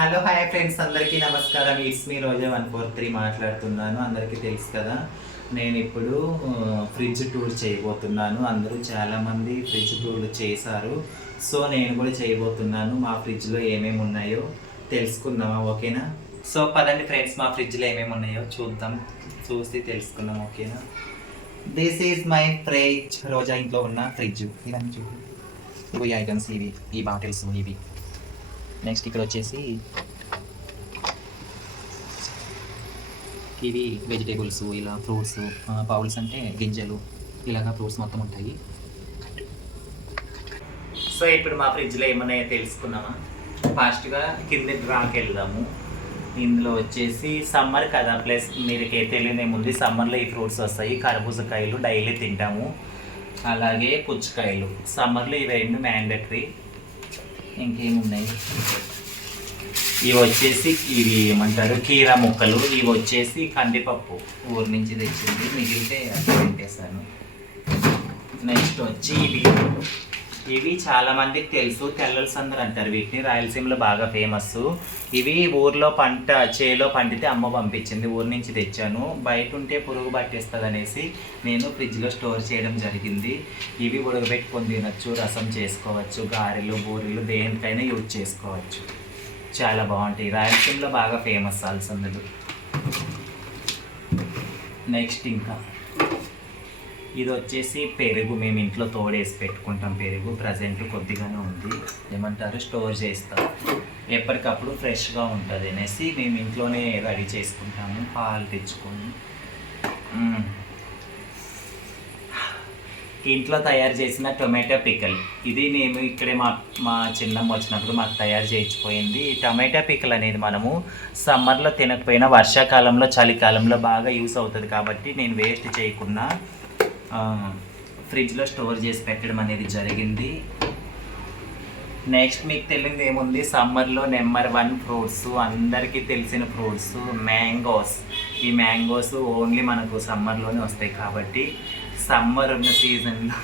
Hello hi friends, అందరికీ నమస్కారం. It's me రోజా 143 మాట్లాడుతున్నాను. అందరికీ తెలుసు కదా, నేను ఇప్పుడు ఫ్రిడ్జ్ టూర్ చేయబోతున్నాను. అందరూ చాలామంది ఫ్రిడ్జ్ టూర్లు చేశారు, సో నేను కూడా చేయబోతున్నాను. మా ఫ్రిడ్జ్లో ఏమేమి ఉన్నాయో తెలుసుకుందామా? ఓకేనా? సో పదండి ఫ్రెండ్స్, మా ఫ్రిడ్జ్లో ఏమేమి ఉన్నాయో చూద్దాం, చూసి తెలుసుకుందాం. ఓకేనా? This is my fridge. Roja ఇంట్లో ఉన్న ఫ్రిడ్జ్. ఇవన్నీ చూడు, ఇవి ఐటమ్స్, ఇవి ఈ బాటిల్స్, ఇవి. నెక్స్ట్ ఇక్కడ వచ్చేసి ఇవి వెజిటేబుల్స్, ఇలా ఫ్రూట్స్, పౌల్స్ అంటే గింజలు, ఇలాగా ఫ్రూట్స్ మొత్తం ఉంటాయి. సో ఇప్పుడు మా ఫ్రిడ్జ్లో ఏమన్నాయో తెలుసుకున్నామా? ఫాస్ట్గా కింద డ్రాకి వెళ్దాము. ఇందులో వచ్చేసి సమ్మర్ కదా, ప్లస్ మీరు తెలియదేముంది, సమ్మర్లో ఈ ఫ్రూట్స్ వస్తాయి. కర్బూజకాయలు డైలీ తింటాము, అలాగే పుచ్చకాయలు సమ్మర్లో ఇవి రెండు మ్యాండటరీ. ఇంకేమున్నాయి? ఇవి వచ్చేసి ఇవి ఏమంటారు, కీరా ముక్కలు. ఇవి వచ్చేసి కందిపప్పు, ఊరి నుంచి తెచ్చింది, మిగిలితే అట్లా పెట్టేశాను. నెక్స్ట్ వచ్చి ఇవి చాలామందికి తెలుసు, తెల్లల సందరు అంటారు వీటిని. రాయలసీమలో బాగా ఫేమస్. ఇవి ఊర్లో చేలో పండితే అమ్మ పంపించింది, ఊరి నుంచి తెచ్చాను. బయట ఉంటే పురుగు పట్టేస్తుంది అనేసి నేను ఫ్రిడ్జ్లో స్టోర్ చేయడం జరిగింది. ఇవి ఉడకబెట్టుకొని తినచ్చు, రసం చేసుకోవచ్చు, గారెలు బూరెలు దేనికైనా యూజ్ చేసుకోవచ్చు. చాలా బాగుంటాయి, రాయలసీమలో బాగా ఫేమస్ అలసందలు. నెక్స్ట్ ఇంకా ఇది వచ్చేసి పెరుగు, మేము ఇంట్లో తోడేసి పెట్టుకుంటాం. పెరుగు ప్రజెంట్ కొద్దిగానే ఉంది, ఏమంటారు స్టోర్ చేస్తాం, ఎప్పటికప్పుడు ఫ్రెష్గా ఉంటుంది అనేసి మేము ఇంట్లోనే రెడీ చేసుకుంటాము. పాలు తెచ్చుకొని ఇంట్లో తయారు చేసిన టొమాటో పికల్. ఇది నేను ఇక్కడే మా చిన్నమ్మ వచ్చినప్పుడు మాకు తయారు చేయించిపోయింది. టొమాటో పికల్ అనేది మనము సమ్మర్లో తినకపోయినా వర్షాకాలంలో చలికాలంలో బాగా యూస్ అవుతుంది కాబట్టి నేను వేస్ట్ చేయకుండా ఫ్రిడ్జ్లో స్టోర్ చేసి పెట్టడం అనేది జరిగింది. నెక్స్ట్ మీకు తెలియదు ఏముంది, సమ్మర్లో నెంబర్ 1 ఫ్రూట్స్, అందరికీ తెలిసిన ఫ్రూట్స్ మ్యాంగోస్. ఈ మ్యాంగోస్ ఓన్లీ మనకు సమ్మర్లోనే వస్తాయి కాబట్టి సమ్మర్ ఉన్న సీజన్లో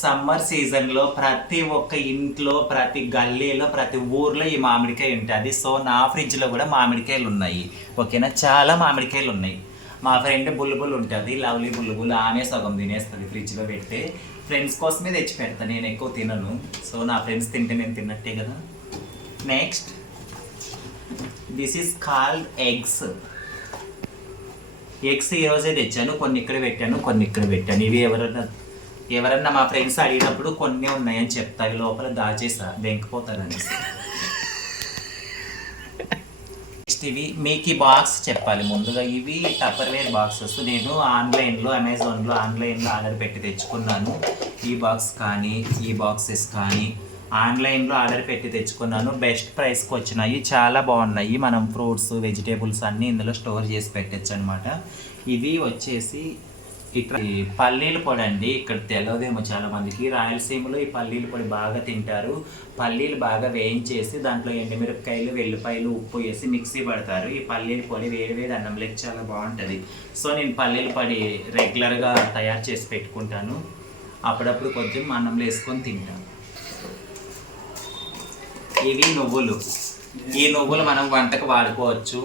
సమ్మర్ సీజన్లో ప్రతి ఒక్క ఇంట్లో, ప్రతి గల్లీలో, ప్రతి ఊర్లో ఈ మామిడికాయ ఉంటుంది. సో నా ఫ్రిడ్జ్లో కూడా మామిడికాయలు ఉన్నాయి. ఓకేనా? చాలా మామిడికాయలు ఉన్నాయి. మా ఫ్రెండ్ బుల్బుల్ ఉంటుంది, లవ్లీ బుల్బుల్, ఆమె సగం తినేస్తుంది ఫ్రిడ్జ్లో పెడితే. ఫ్రెండ్స్ కోసమే తెచ్చి పెడతాను, నేను ఎక్కువ తినను. సో నా ఫ్రెండ్స్ తింటే నేను తిన్నట్టే కదా. Next this is called eggs. ఈరోజే తెచ్చాను, కొన్ని ఇక్కడ పెట్టాను, కొన్ని ఇక్కడ పెట్టాను. ఇవి ఎవరన్నా మా ఫ్రెండ్స్ అడిగినప్పుడు కొన్ని ఉన్నాయని చెప్తారు, లోపల దాచేసా బెంకిపోతారని. నెక్స్ట్ ఇవి మీకు ఈ బాక్స్ చెప్పాలి ముందుగా. ఇవి టప్పర్వేర్ బాక్సెస్. నేను ఆన్లైన్లో అమెజాన్లో ఆర్డర్ పెట్టి తెచ్చుకున్నాను. ఈ బాక్స్ కానీ ఈ బాక్సెస్ కానీ ఆన్లైన్లో ఆర్డర్ పెట్టి తెచ్చుకున్నాను. బెస్ట్ ప్రైస్కి వచ్చినాయి, చాలా బాగున్నాయి. మనం ఫ్రూట్స్, వెజిటేబుల్స్ అన్నీ ఇందులో స్టోర్ చేసి పెట్టచ్చు అనమాట. ఇవి వచ్చేసి ఇక్కడ పల్లీల పొడి అండి. ఇక్కడ తెలియదేమో చాలామందికి, రాయలసీమలో ఈ పల్లీల పొడి బాగా తింటారు. పల్లీలు బాగా వేయించేసి దాంట్లో ఎండుమిరపకాయలు, వెల్లిపాయలు, ఉప్పు వేసి మిక్సీ పడతారు. ఈ పల్లీల పొడి వేడి అన్నంలోకి చాలా బాగుంటుంది. సో నేను పల్లీల పొడి రెగ్యులర్గా తయారు చేసి పెట్టుకుంటాను, అప్పుడప్పుడు కొంచెం అన్నంలో వేసుకొని తింటాను. ఇవి నువ్వులు. ఈ నువ్వులు మనం వంటకు వాడుకోవచ్చు.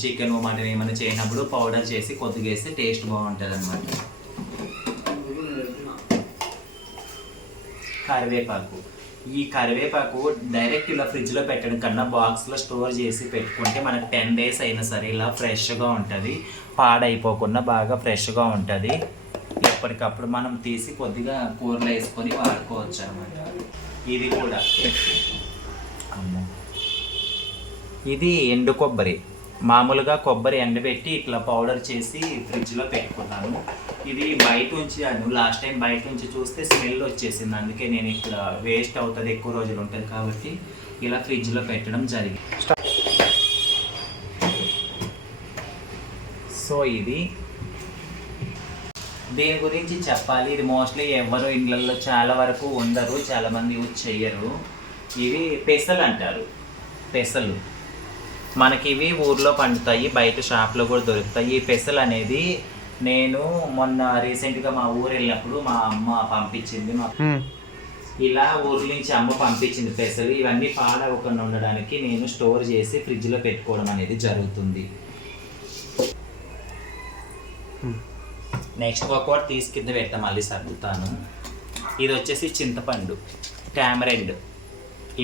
చికెన్, మటన్ ఏమైనా చేయనప్పుడు పౌడర్ చేసి కొద్దిగా వేస్తే టేస్ట్ బాగుంటుంది అన్నమాట. కరివేపాకు. ఈ కరివేపాకు డైరెక్ట్ ఇలా ఫ్రిడ్జ్లో పెట్టడం కన్నా బాక్స్లో స్టోర్ చేసి పెట్టుకుంటే మనకు 10 days అయినా సరే ఇలా ఫ్రెష్గా ఉంటుంది, పాడైపోకుండా బాగా ఫ్రెష్గా ఉంటుంది. ఎప్పటికప్పుడు మనం తీసి కొద్దిగా కూరలో వేసుకొని వాడుకోవచ్చు అన్నమాట. ఇది కూడా ఇది ఎండు కొబ్బరి. మామూలుగా కొబ్బరి ఎండబెట్టి ఇట్లా పౌడర్ చేసి ఫ్రిడ్జ్లో పెట్టుకున్నాను. ఇది బయట ఉంచాను, లాస్ట్ టైం బయట నుంచి చూస్తే స్మెల్ వచ్చేసింది, అందుకే నేను ఇక్కడ వేస్ట్ అవుతుంది, ఎక్కువ రోజులు ఉంటుంది కాబట్టి ఇలా ఫ్రిడ్జ్లో పెట్టడం జరిగింది. సో ఇది దీని గురించి చెప్పాలి. ఇది మోస్ట్లీ ఎవరు ఇళ్ళల్లో చాలా వరకు ఉండరు, చాలామంది యూజ్ చెయ్యరు. ఇవి పెసలు అంటారు. పెసలు మనకి ఇవి ఊర్లో పండుతాయి, బయట షాప్లో కూడా దొరుకుతాయి. ఈ పెసలు అనేది నేను మొన్న రీసెంట్గా మా ఊరు వెళ్ళినప్పుడు మా అమ్మ పంపించింది. ఇలా ఊరి నుంచి అమ్మ పంపించింది పెసలు. ఇవన్నీ పాడవకుండా ఉండడానికి నేను స్టోర్ చేసి ఫ్రిడ్జ్లో పెట్టుకోవడం అనేది జరుగుతుంది. నెక్స్ట్ ఒక్కొక్కటి తీసి కింద పెట్టా, మళ్ళీ సర్దుతాను. ఇది వచ్చేసి చింతపండు, టామరెండ్,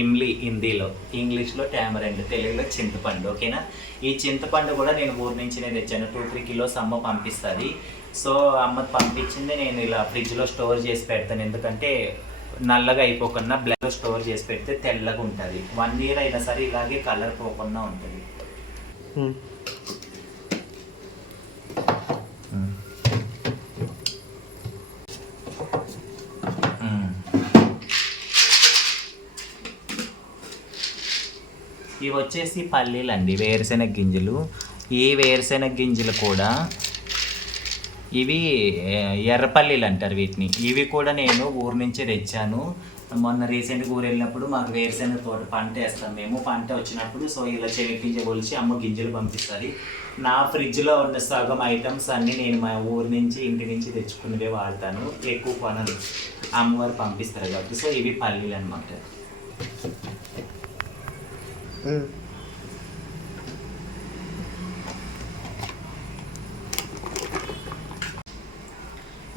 ఇమ్లీ హిందీలో, ఇంగ్లీష్లో టామరెండ్, తెలుగులో చింతపండు. ఓకేనా. ఈ చింతపండు కూడా నేను ఊరి నుంచి నేను తెచ్చాను. 2-3 కిలోస్ అమ్మ పంపిస్తుంది. సో అమ్మ పంపించింది నేను ఇలా ఫ్రిడ్జ్లో స్టోర్ చేసి పెడతాను. ఎందుకంటే నల్లగా అయిపోకుండా బ్లాక్లో స్టోర్ చేసి పెడితే తెల్లగా ఉంటుంది. 1 year అయినా సరే ఇలాగే కలర్ పోకుండా ఉంటుంది. ఇవి వచ్చేసి పల్లీలు అండి, వేరుశెనగ గింజలు. ఈ వేరుశెనగ గింజలు కూడా ఇవి ఎర్రపల్లీలు అంటారు వీటిని. ఇవి కూడా నేను ఊరి నుంచే తెచ్చాను. మొన్న రీసెంట్గా ఊరు వెళ్ళినప్పుడు మాకు వేరుశెనగ తోట పంట వేస్తాం మేము. పంట వచ్చినప్పుడు సో ఇలా చెనిగింజ కొలిచి అమ్మ గింజలు పంపిస్తుంది. నా ఫ్రిడ్జ్లో ఉన్న సగం ఐటమ్స్ అన్నీ నేను మా ఊరి నుంచి ఇంటి నుంచి తెచ్చుకునేవే వాడతాను. ఎక్కువ కొనలు అమ్మవారు పంపిస్తారు కాబట్టి. సో ఇవి పల్లీలు అనమాట.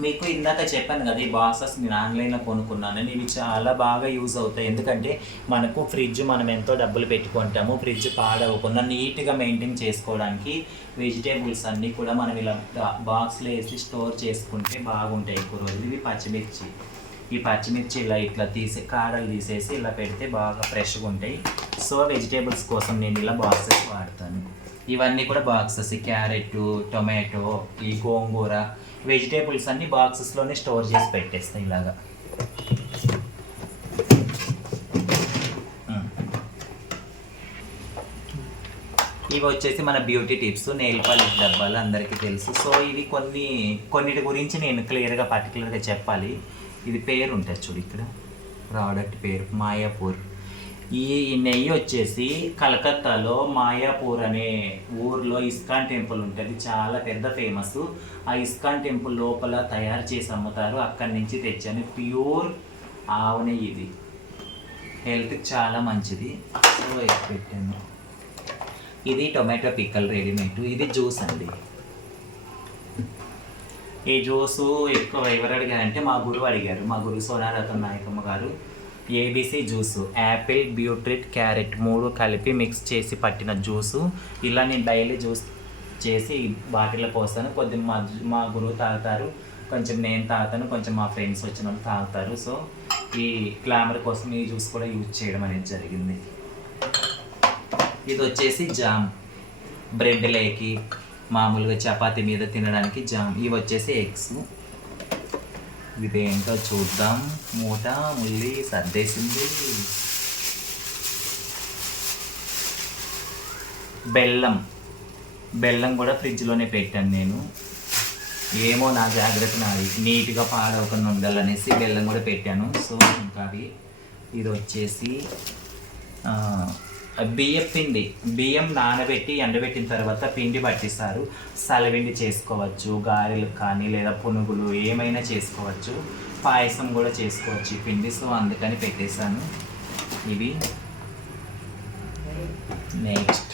మీకు ఇందాక చెప్పాను కదా, ఈ బాక్సెస్ నేను ఆన్లైన్లో కొనుక్కున్నాను. ఇవి చాలా బాగా యూజ్ అవుతాయి. ఎందుకంటే మనకు ఫ్రిడ్జ్ మనం ఎంతో డబ్బులు పెట్టుకుంటాము, ఫ్రిడ్జ్ పాడవకుండా నీట్గా మెయింటైన్ చేసుకోవడానికి వెజిటేబుల్స్ అన్నీ కూడా మనం ఇలా బాక్స్లో వేసి స్టోర్ చేసుకుంటే బాగుంటాయి ఎక్కువ రోజులు. ఇవి పచ్చిమిర్చి. ఈ పచ్చిమిర్చి ఇట్లా తీసి కాడలు తీసేసి ఇలా పెడితే బాగా ఫ్రెష్గా ఉంటాయి. సో వెజిటేబుల్స్ కోసం నేను ఇలా బాక్సెస్ వాడతాను. ఇవన్నీ కూడా బాక్సెస్, క్యారెట్, టొమాటో, ఈ గోంగూర, వెజిటేబుల్స్ అన్నీ బాక్సెస్లోనే స్టోర్ చేసి పెట్టేస్తాయి ఇలాగా. ఇవి వచ్చేసి మన బ్యూటీ టిప్స్, నెయిల్ పాలిష్ డబ్బాలు అందరికీ తెలుసు. సో ఇవి కొన్నిటి గురించి నేను క్లియర్గా పర్టికులర్గా చెప్పాలి. ఇది పేరు ఉంటుంది చూడు, ఇక్కడ ప్రోడక్ట్ పేరు మాయాపూర్. ఈ నెయ్యి వచ్చేసి కలకత్తాలో మాయాపూర్ అనే ఊర్లో ఇస్కాన్ టెంపుల్ ఉంటుంది, చాలా పెద్ద ఫేమస్. ఆ ఇస్కాన్ టెంపుల్ లోపల తయారు చేసి అమ్ముతారు, అక్కడి నుంచి తెచ్చాను. ప్యూర్ ఆవు నెయ్యి. ఇది హెల్త్కి చాలా మంచిది. సో పెట్టాను. ఇది టొమాటో పిక్కల్ రెడీమేడ్. ఇది జ్యూస్ అండి. ఈ జ్యూసు ఎక్కువ ఎవరు అడిగారంటే మా గురువు అడిగారు. మా గురువు సోనారతన్ నాయకమ్మ గారు ABC juice, Apple, beetroot, carrot 3 కలిపి మిక్స్ చేసి పట్టిన జ్యూసు. ఇలా నేను డైలీ జ్యూస్ చేసి బాటిల్లో పోస్తాను. కొద్దిగా మా గురువు తాగుతారు, కొంచెం నేను తాగుతాను, కొంచెం మా ఫ్రెండ్స్ వచ్చిన వాళ్ళు తాగుతారు. సో ఈ గ్లామర్ కోసం ఈ జ్యూస్ కూడా యూజ్ చేయడం అనేది జరిగింది. ఇది వచ్చేసి జామ్, బ్రెడ్ లేకి మామూలుగా చపాతీ మీద తినడానికి జామ్. ఇవి వచ్చేసి ఎగ్స్. ఇదేంటో చూద్దాం. మూట ముల్లి సర్దేసింది. బెల్లం కూడా ఫ్రిడ్జ్లోనే పెట్టాను నేను. ఏమో నా జాగ్రత్త నాది, నీట్గా పాడవకుండా ఉండాలనేసి బెల్లం కూడా పెట్టాను. సో ఇంకా ఇది వచ్చేసి పిండి. బియ్యం నానబెట్టి ఎండబెట్టిన తర్వాత పిండి పట్టిస్తారు. సలవిండి చేసుకోవచ్చు, గారెలు కానీ లేదా పునుగులు ఏమైనా చేసుకోవచ్చు, పాయసం కూడా చేసుకోవచ్చు ఈ పిండి. సో అందుకని పెట్టేశాను ఇవి. నెక్స్ట్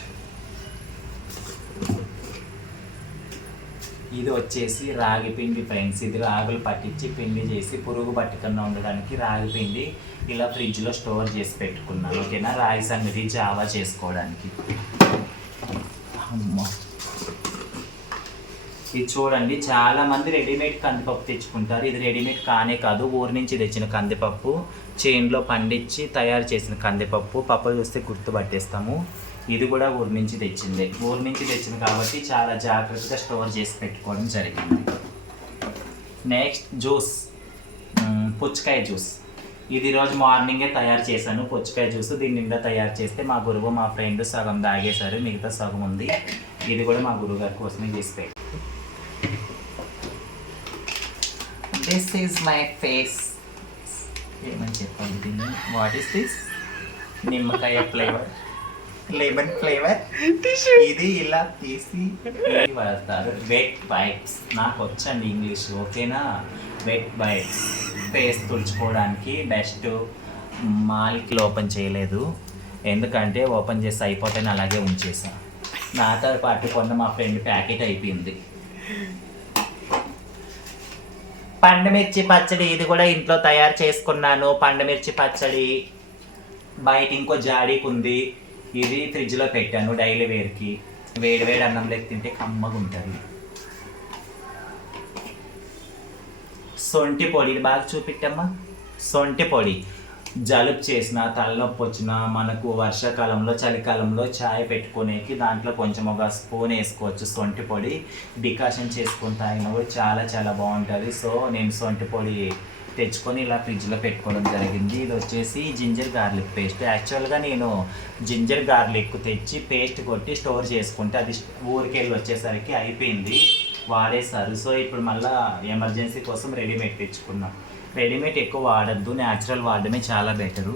ఇది వచ్చేసి రాగి పిండి ఫ్రెండ్స్. ఇది రాగులు పట్టించి పిండి చేసి పురుగు పట్టకుండా ఉండడానికి రాగి పిండి ఇలా ఫ్రిడ్జ్లో స్టోర్ చేసి పెట్టుకున్నాను. ఓకేనా. రాగి సంగటి జావా చేసుకోవడానికి. అమ్మా ఇది చూడండి, చాలామంది రెడీమేడ్ కందిపప్పు తెచ్చుకుంటారు. ఇది రెడీమేడ్ కానే కాదు, ఊరి నుంచి తెచ్చిన కందిపప్పు, చేనులో పండించి తయారు చేసిన కందిపప్పు. పప్పు చూస్తే గుర్తుపట్టేస్తాము. ఇది కూడా ఊరి నుంచి తెచ్చింది. ఊరి నుంచి తెచ్చింది కాబట్టి చాలా జాగ్రత్తగా స్టోర్ చేసి పెట్టుకోవడం జరిగింది. నెక్స్ట్ జ్యూస్, పుచ్చకాయ జ్యూస్. ఇది ఈరోజు మార్నింగే తయారు చేశాను పుచ్చకాయ జ్యూస్. దీని నిండా తయారు చేస్తే మా గురువు మా ఫ్రెండ్ సగం తాగేశారు, మిగతా సగం ఉంది. ఇది కూడా మా గురువు గారి కోసమే చేసి పెట్టాను. This is my face. ఏమని చెప్పాలి దీన్ని? What is this? నిమ్మకాయ ఫ్లేవర్, లెమన్ ఫ్లేవర్. ఇది ఇలా తీసి వాడతారు. Wet wipes. నాకు వచ్చండి ఇంగ్లీష్, ఓకేనా. Wet wipes. ఫేస్ తుడుచుకోవడానికి బెస్ట్. మాల్కి ఓపెన్ చేయలేదు, ఎందుకంటే ఓపెన్ చేసి అయిపోతేనే అలాగే ఉంచేసా. నాతో పాటు కొన్న మా ఫ్రెండ్ ప్యాకెట్ అయిపోయింది. పండుమిర్చి పచ్చడి ఇది కూడా ఇంట్లో తయారు చేసుకున్నాను. పండుమిర్చి పచ్చడి బయట ఇంకో జాడీకి ఉంది, ఇది ఫ్రిడ్జ్లో పెట్టాను డైలీ వేర్కి. వేడి వేడి అన్నంలోకి తింటే కమ్మగా ఉంటుంది. సొంటి పొడి, ఇది బాగా చూపిట్టమ్మా. సొంటి పొడి జలుబు చేసిన, తలనొప్పి వచ్చిన, మనకు వర్షాకాలంలో చలికాలంలో చాయ్ పెట్టుకునేకి దాంట్లో కొంచెం ఒక స్పూన్ వేసుకోవచ్చు సొంటి పొడి. డికాషన్ చేసుకొని తాగినా కూడా చాలా చాలా బాగుంటుంది. సో నేను సొంటి పొడి తెచ్చుకొని ఇలా ఫ్రిడ్జ్లో పెట్టుకోవడం జరిగింది. ఇది వచ్చేసి జింజర్ గార్లిక్ పేస్ట్. యాక్చువల్గా నేను జింజర్ గార్లిక్ తెచ్చి పేస్ట్ కొట్టి స్టోర్ చేసుకుంటే అది ఊరికి వెళ్ళి వచ్చేసరికి అయిపోయింది, వాడేశారు. సో ఇప్పుడు మళ్ళీ ఎమర్జెన్సీ కోసం రెడీమేడ్ తెచ్చుకున్నాం. రెడీమేడ్ ఎక్కువ వాడద్దు, న్యాచురల్ వాడడమే చాలా బెటరు.